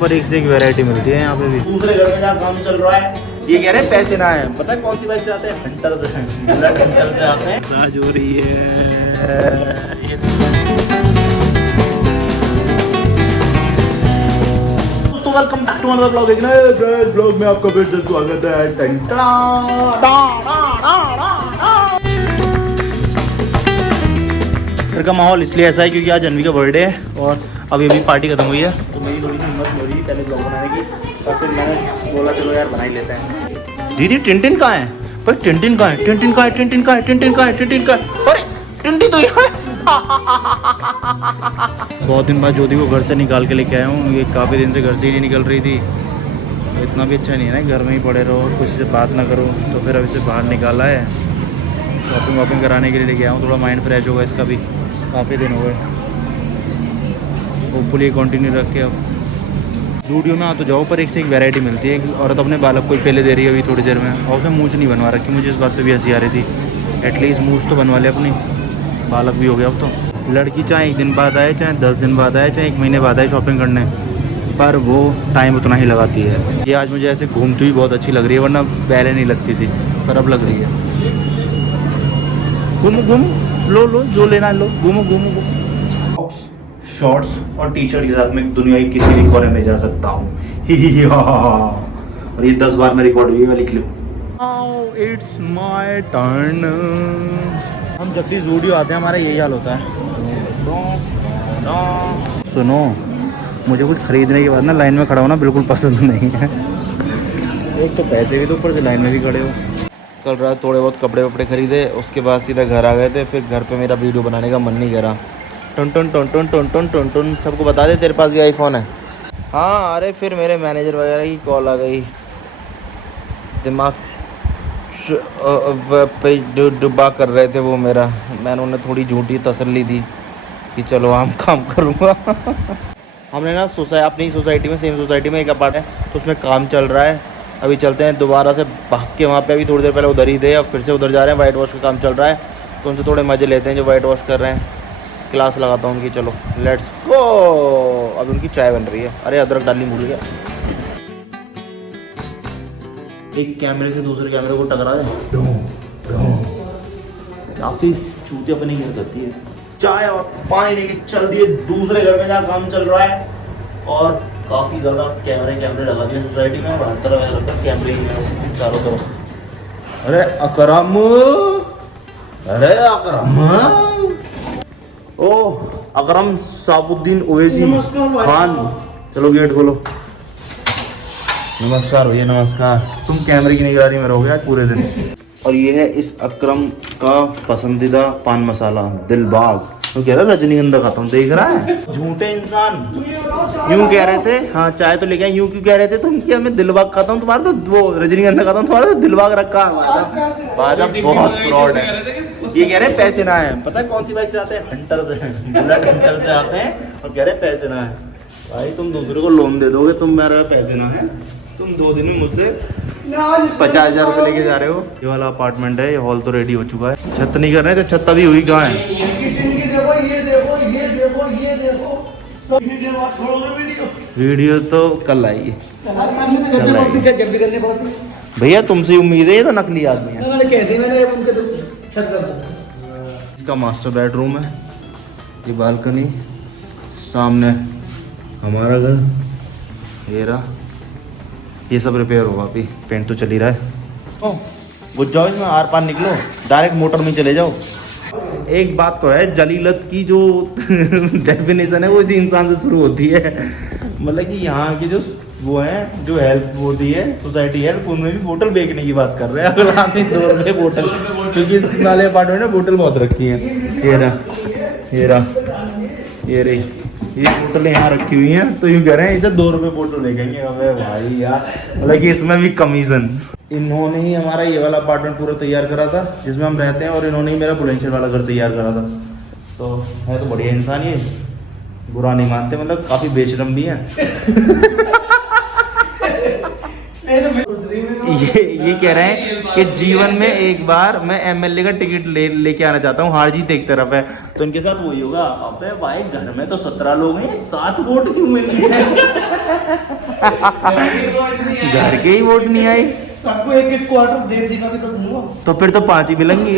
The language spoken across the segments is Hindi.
पर एक से एक वैरायटी मिलती है यहाँ पे भी। दूसरे घर में जहाँ काम चल रहा है ये कह रहे हैं पैसे ना है। पता है कौन सी बाइक से आते हैं? हंटर से। हंटर से आते हैं। साज हो रही है। दोस्तों welcome back to another blog. एक नए ब्लॉग में आपका फिर से स्वागत है। घर का माहौल इसलिए ऐसा है क्योंकि आज अन्वी का बर्थडे है और अभी पार्टी खत्म हुई है तो मेरी थोड़ी सी हिम्मत हो रही है पहले ब्लॉग बनाने की। और फिर मैंने बोला चलो यार बना ही लेते हैं। दीदी टिंटिन कहाँ है? पर टिंटिन कहाँ है? टिंटिन कहाँ है? टिंटिन कहाँ है? टिंटिन कहाँ है? टिंटिन कहाँ है? अरे टिंटिन तो यहाँ है। बहुत दिन बाद ज्योति को घर से निकाल के लेके आया हूँ। ये काफ़ी दिन से घर से ही नहीं निकल रही थी तो इतना भी अच्छा नहीं है ना घर में ही पड़े रहो कुछ से बात ना करो। तो फिर अभी से बाहर निकाला है शॉपिंग वॉपिंग कराने के लिए लेके आया हूँ। थोड़ा माइंड फ्रेश होगा इसका भी, काफ़ी दिन हो गए। होपफुली कंटिन्यू रख के अब स्टूडियो में आ तो जाओ पर एक से एक वैरायटी मिलती है। एक औरत अपने बालक को पहले दे रही है अभी थोड़ी देर में और उसने मूंछ नहीं बनवा रखी। मुझे इस बात पे भी हंसी आ रही थी। एटलीस्ट मूंछ तो बनवा ले अपनी, बालक भी हो गया अब तो। लड़की चाहे एक दिन बाद आए, चाहे 10 दिन बाद आए, चाहे 1 महीने बाद आए शॉपिंग करने, पर वो टाइम उतना ही लगाती है। ये आज मुझे ऐसे घूमती हुई बहुत अच्छी लग रही है, वरना पहले नहीं लगती थी पर अब लग रही है। घूमो घूमो, लो लो जो लेना लो, घूमो घूमो घूमो। शॉर्ट्स और टी शर्ट के साथ में दुनिया की किसी भी कोने में जा सकता हूँ। और ये 10 बार में रिकॉर्ड हुई वाली क्लिप। It's my turn. हम जब भी स्टूडियो आते हैं हमारा यही हाल होता है। सुनो, मुझे कुछ खरीदने के बाद ना लाइन में खड़ा होना बिल्कुल पसंद नहीं है। एक तो पैसे भी तो ऊपर से लाइन में भी खड़े हो। कल रात थोड़े बहुत कपड़े वपड़े खरीदे, उसके बाद सीधा घर आ गए थे। फिर घर पे मेरा वीडियो बनाने का मन नहीं करा। टन टन टन टन टन टन टन टन सबको बता दे तेरे पास भी आईफोन है। हाँ अरे फिर मेरे मैनेजर वगैरह की कॉल आ गई। दिमाग पे डुबा कर रहे थे वो मेरा। मैंने उन्हें थोड़ी झूठी तसल्ली दी कि चलो हम काम करूँगा। हमने ना अपनी सोसाइटी में, सेम सोसाइटी में एक अपार्टमेंट है तो उसमें काम चल रहा है। अभी चलते हैं दोबारा से भाग के वहाँ पे। अभी थोड़ी देर पहले उधर ही थे, अब फिर से उधर जा रहे हैं। वाइट वॉश का काम चल रहा है तो उनसे थोड़े मज़े लेते हैं जो वाइट वॉश कर रहे हैं। क्लास लगाता हूँ उनकी। चलो लेट्स गो। अब उनकी चाय बन रही है। अरे अदरक डालनी भूल गया। एक कैमरे से दूसरे कैमरे को टकरा दे। काफी चूतियापनी नहीं करती है। चाय और पानी लेके चल दिए दूसरे घर में जहाँ काम चल रहा है और काफी ज्यादा कैमरे लगा दिए सोसाइटी में। हर तरफ कैमरे ही हैं चारों तरफ। अरे अकरम, अरे अकरम, ओह अकरम साबुद्दीन ओवैसी खान, चलो गेट खोलो। नमस्कार भैया नमस्कार। तुम कैमरे की निगरानी में रहोगे आज पूरे दिन। और ये है इस अकरम का पसंदीदा पान मसाला दिलबाग। तो कह रहा रजनीगंधा खाता हूँ, देख रहा है। झूठे इंसान यूं कह रहे थे। हाँ चाय तो लेके आए। यूं क्यों कह रहे थे तुम कि मैं दिलबाग खाता हूँ? तुम्हारा तो वो रजनीगंधा खाता हूँ, तुम्हारा तो दिलबाग रखा है। बहुत फ्रॉड है। ये कह रहे हैं पैसे ना है। पता है कौन सी बाइक से आते हैं? हंटर से। बुलेट हंटर से आते हैं और कह रहे हैं पैसे ना है। भाई तुम दूसरे को लोन दे दोगे, तुम मेरा पैसे ना है। तुम 2 दिन में मुझसे 50,000 रुपये लेके जा रहे हो। ये वाला अपार्टमेंट है, ये हॉल तो रेडी हो चुका है। छत नहीं कर रहे तो छत अभी हुई कहाँ है? वीडियो तो कल आएगी। भैया तुमसे उम्मीद है, ये तो नकली आदमी है। इसका मास्टर बेडरूम है, ये बालकनी, सामने हमारा घर, ये रहा। ये सब रिपेयर होगा, अभी पेंट तो चल ही रहा है। घुस जाओ इसमें, आर पार निकलो, डायरेक्ट मोटर में चले जाओ। एक बात तो है, जलीलत की जो डेफिनेशन है वो इसी इंसान से शुरू होती है। मतलब कि यहाँ की जो वो है, जो हेल्प होती है सोसाइटी हेल्प, उनमें भी बोतल बेचने की बात कर रहे हैं। अगला आदमी 2 रुपये बोतल, क्योंकि इस वाले अपार्टमेंट में बोतल बहुत रखी है। ये रहा, ये रही, ये बोतलें यहाँ रखी हुई हैं तो यूँ कह रहे हैं इसे 2 रुपये बोतल बेचेंगे। अबे भाई यार, मतलब कि इसमें भी कमीशन। इन्होंने ही हमारा ये वाला अपार्टमेंट पूरा तैयार करा था जिसमें हम रहते हैं, और इन्होंने ही मेरा बुलंदशहर वाला घर तैयार करा था। तो है तो बढ़िया इंसान ये, बुरा नहीं मानते, मतलब काफ़ी बेशरम भी हैं। ये कह रहे हैं कि जीवन में एक बार मैं एमएलए का टिकट लेके आना चाहता हूँ, हार जीत एक तरफ है। तो इनके साथ वही होगा, अबे भाई घर में तो 17 लोग हैं, 7 वोट क्यों मिल गए? घर के ही वोट नहीं आए, सबको एक एक क्वार्टर देसी का भी तो दूंगा। तो फिर तो 5 ही मिलेंगे।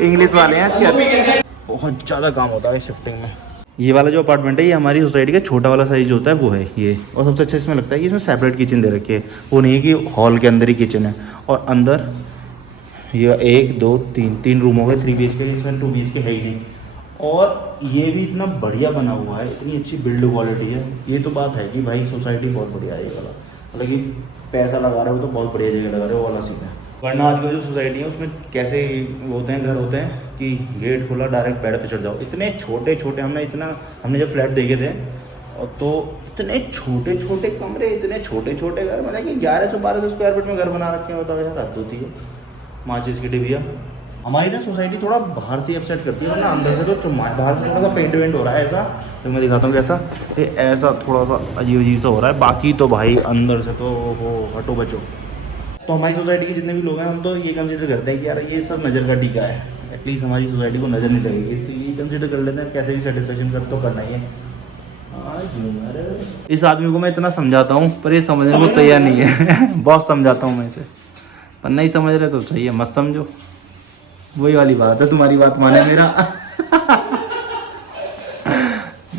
इंग्लिश वाले हैं आजकल। बहुत ज़्यादा काम होता है शिफ्टिंग में। ये वाला जो अपार्टमेंट है ये हमारी सोसाइटी का छोटा वाला साइज होता है वो है ये। और सबसे अच्छा इसमें लगता है कि इसमें सेपरेट किचन दे रखी है, वो नहीं है कि हॉल के अंदर ही किचन है। और अंदर ये 1 2 3 रूम हो गए 3 BHK, इसमें 2 BHK है ही नहीं। और ये भी इतना बढ़िया बना हुआ है, इतनी अच्छी बिल्ड क्वालिटी है। ये तो बात है कि भाई सोसाइटी बहुत बढ़िया है ये वाला, मतलब कि पैसा लगा रहे हो तो बहुत बढ़िया जगह लगा रहे हो, वो वाला सीन है। वरना आजकल जो सोसाइटी है उसमें कैसे होते हैं घर होते हैं कि गेट खोला डायरेक्ट पेड़ पे चढ़ जाओ। इतने छोटे छोटे हमने जब फ्लैट देखे थे और तो इतने छोटे छोटे कमरे, इतने छोटे छोटे घर, मतलब कि 1100-1200 स्क्वायर फीट में घर बना रखे हैं। बताओ यार, हद होती है। माचिस की डिबिया। हमारी ना सोसाइटी थोड़ा बाहर से अपसेट करती है, वरना अंदर से तो चुम्मा, बाहर से थोड़ा सा पेंट वेंट हो रहा है ऐसा, तो मैं दिखाता हूँ कैसा। ये ऐसा थोड़ा सा अजीब अजीब सा हो रहा है, बाकी तो भाई अंदर से तो वो हटो बचो। तो हमारी सोसाइटी के जितने भी लोग हैं हम तो ये कंसिडर करते हैं कि यार ये सब नज़र का टीका है, एटलीस्ट हमारी सोसाइटी को नज़र नहीं लगेगी, तो ये कंसिडर कर लेते हैं। कैसे भी सेटिस्फेक्शन कर तो करना ही है। इस आदमी को मैं इतना समझाता हूँ पर ये समझने को तैयार नहीं है। बहुत समझाता हूँ मैं इसे, पर नहीं समझ रहे तो चाहिए मत समझो। वही वाली बात है, तुम्हारी बात माने मेरा।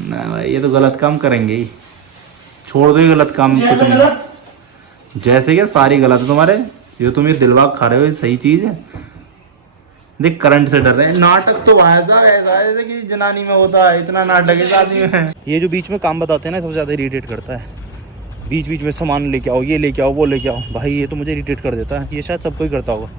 ना भाई ये तो गलत काम करेंगे ही, छोड़ दो ये गलत काम। कुछ नहीं, जैसे क्या सारी गलत है तुम्हारे, ये तुम ये दिलवाग खा रहे हो, ये सही चीज है। देख करंट से डर रहे हैं, नाटक तो ऐसा ऐसे कि जनानी में होता है, इतना नाटक इस आदमी में। ये जो बीच में काम बताते हैं ना सबसे ज़्यादा इरिटेट करता है। बीच बीच में सामान लेके आओ, ये लेके आओ, वो लेके आओ, भाई ये तो मुझे इरिटेट कर देता है। ये शायद सबको ही करता होगा,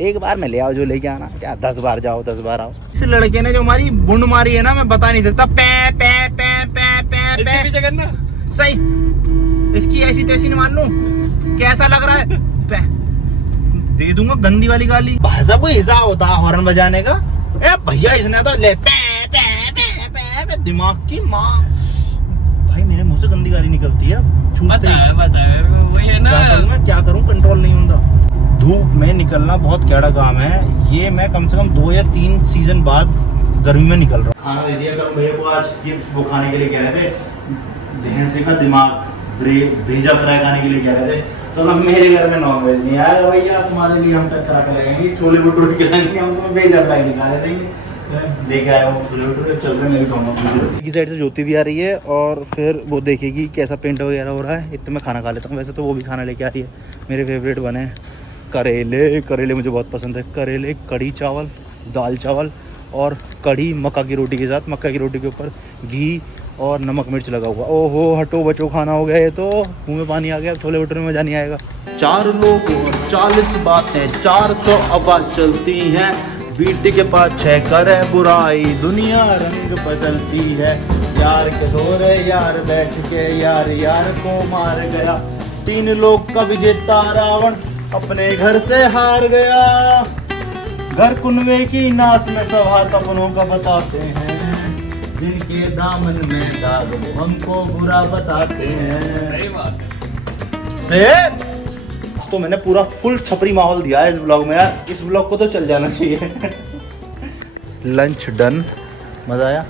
एक बार में ले आओ जो लेके आना, क्या 10 बार जाओ 10 बार आओ। इस लड़के ने जो हमारी बुंड मारी है ना, मैं बता नहीं सकता। पै पै पै पै पै पै पीछे करना सही, इसकी ऐसी तैसी नहीं मान लूं, कैसा लग रहा है? पै दे दूंगा गंदी वाली गाली। भाषा को हिसाब होता है हॉर्न बजाने का। ए भैया इसने तो ले पै पै पै पै, दिमाग की माँ। भाई मेरे मुंह से गंदी गाली निकलती है, छूटती है। वही है ना, क्या करूं कंट्रोल नहीं होता। धूप में निकलना बहुत कैड़ा काम है। ये मैं कम से कम 2 या 3 सीजन बाद गर्मी में निकल रहा हूँ। खाना दे दिया कल भैया को, आज ये वो खाने के लिए कह रहे थे, भैंसे का दिमाग भेजा फ्राई खाने के लिए कह रहे थे। तो हम मेरे घर में नॉन वेज नहीं आया भैया, तुम्हारे लिए हम टक्कर के लगाएंगे, छोले भटूरे खिलाएंगे, हम तुम्हें भेजा फ्राई नहीं खा रहे थे। देखे आया हूँ छोले भटूरे, चल रहे मैं भी खाऊंगा। की साइड से ज्योति भी आ रही है और फिर वो देखेगी कैसा पेंट वगैरह हो रहा है। इतना मैं खाना खा लेता हूँ। वैसे तो वो भी खाना लेके आ रही है। मेरे फेवरेट बने करेले मुझे बहुत पसंद है। करेले, कढ़ी चावल, दाल चावल और कढ़ी मक्का की रोटी के साथ। मक्का की रोटी के ऊपर घी और नमक मिर्च लगा हुआ। ओहो हटो बचो खाना हो गया ये तो, मुंह में पानी आ गया। छोले भटूरे में मजा नहीं आएगा। 4 लोग और 40 बातें, 400 आवाज चलती हैं, बीट के पास 6 करे बुराई, दुनिया रंग बदलती है। यार के दौरे यार बैठ के यार को मार गया। 3 लोग का विजेता रावण अपने घर से हार गया। घर कुनवे की नास में सौहार्द अपनों का बताते हैं, जिनके दामन में दाग वो हमको बुरा बताते हैं। से तो मैंने पूरा फुल छपरी माहौल दिया है इस ब्लॉग में यार। इस ब्लॉग को तो चल जाना चाहिए। लंच डन, मजा आया।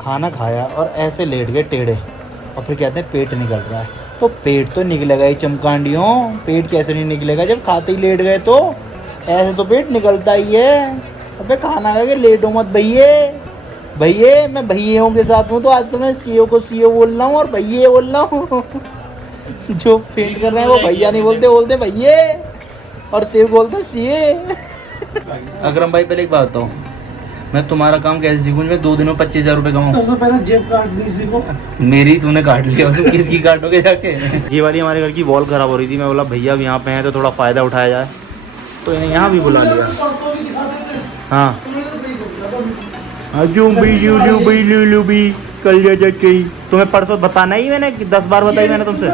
खाना खाया और ऐसे लेट गए टेढ़े और फिर कहते हैं पेट निकल रहा है। तो पेट तो निकलेगा ही चमकांडियों, पेट कैसे नहीं निकलेगा जब खाते ही लेट गए। तो ऐसे तो पेट निकलता ही है। अबे खाना खा के लेट हो मत भैये। मैं भैयों के साथ हूँ तो आजकल मैं सीओ को सीओ बोल रहा हूँ और भैये बोल रहा हूँ। जो पेंट कर रहे हैं वो भैया नहीं बोलते भैये, और तेव बोलते सीए। अकरम भाई पहले एक बात बताओ, मैं तुम्हारा काम कैसे सीखूं? मैं 2 दिनों 25,000 रुपए कमाऊं? सबसे पहले जेब काटनी सीखो। मेरी तूने काट लिया, तुम किसकी काटोगे जाके? ये वाली हमारे घर की वॉल खराब हो रही थी। मैं बोला भैया अब यहाँ पे हैं तो थोड़ा फायदा उठाया जाए, तो इन्हें यहाँ भी बुला लिया। हाँ कल तुम्हें परसों बताना ही मैंने 10 बार बताई मैंने तुमसे।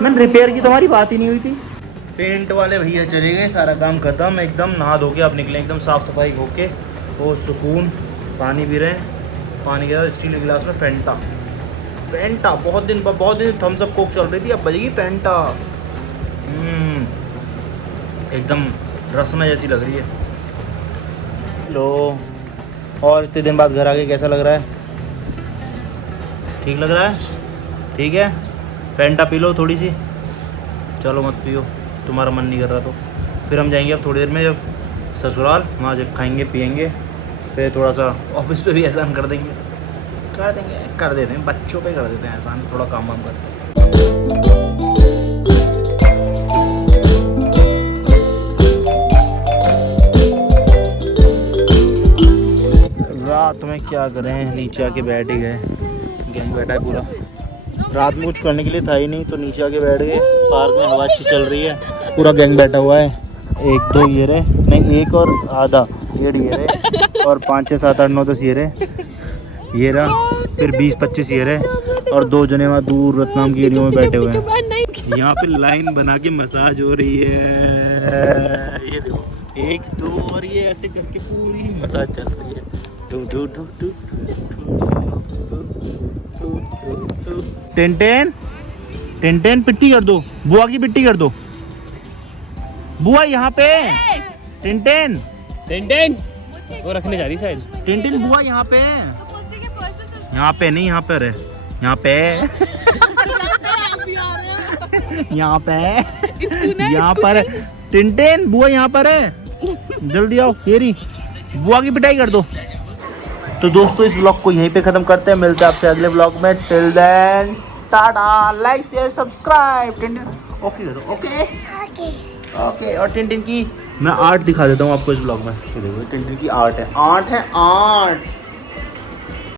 मैंने रिपेयर की तुम्हारी बात ही नहीं हुई थी। पेंट वाले भैया चले गए, सारा काम खत्म। एकदम नहा धो के अब निकले, एकदम साफ सफाई होके, वो सुकून। पानी पी रहे हैं, पानी के साथ स्टील गिलास में फेंटा फैंटा, बहुत दिन थम्स अप कोक चल रही थी, अब बजेगी फैंटा। एकदम रसना जैसी लग रही है। लो, और इतने दिन बाद घर आके कैसा लग रहा है? ठीक लग रहा है? ठीक है, फैंटा पी लो थोड़ी सी। चलो मत पियो, तुम्हारा मन नहीं कर रहा तो। फिर हम जाएंगे अब थोड़ी देर में जब ससुराल, वहाँ जब खाएंगे पिएंगे, फिर थोड़ा सा ऑफिस पे भी एहसान कर देते हैं, बच्चों पे कर देते हैं एहसान, थोड़ा काम वाम करते हैं। रात में क्या करें, नीचे आके बैठ ही गए, गैंग बैठा है पूरा। रात में कुछ करने के लिए था ही नहीं तो नीचे आके बैठ गए। पार्क में हवा अच्छी चल रही है, पूरा गैंग बैठा हुआ है। 1 2 ये रहे, नहीं 1 और आधा 1.5 ये रहे, और 5 6 7 8 9 10 ये रहे, ये रहा, फिर 20 25 ये रहे, और 2 जने वहाँ दूर रतनाम की एरिया में बैठे हुए हैं। यहाँ पे लाइन बना के मसाज हो रही है, ये देखो 1 2 और ये ऐसे करके पूरी मसाज चल रही है। टेन पिट्टी कर दो, बुआ की पिट्टी कर दो। बुआ यहाँ पे टेन वो रखने जा रही शायद। टेन बुआ यहाँ पे, यहाँ पे नहीं, यहाँ पर है, यहाँ पे यहाँ पे यहाँ पर टेन बुआ यहाँ पर है, जल्दी आओ, ये रही बुआ की पिटाई कर दो। तो दोस्तों इस व्लॉग को यहीं पे खत्म करते हैं, मिलते हैं आपसे अगले व्लॉग में। Till then tata, like share subscribe. Tintin okay करो, ओके। और टिंटिन की मैं आर्ट दिखा देता हूँ आपको इस व्लॉग में। ये देखो टिंटिन की आर्ट है, आर्ट।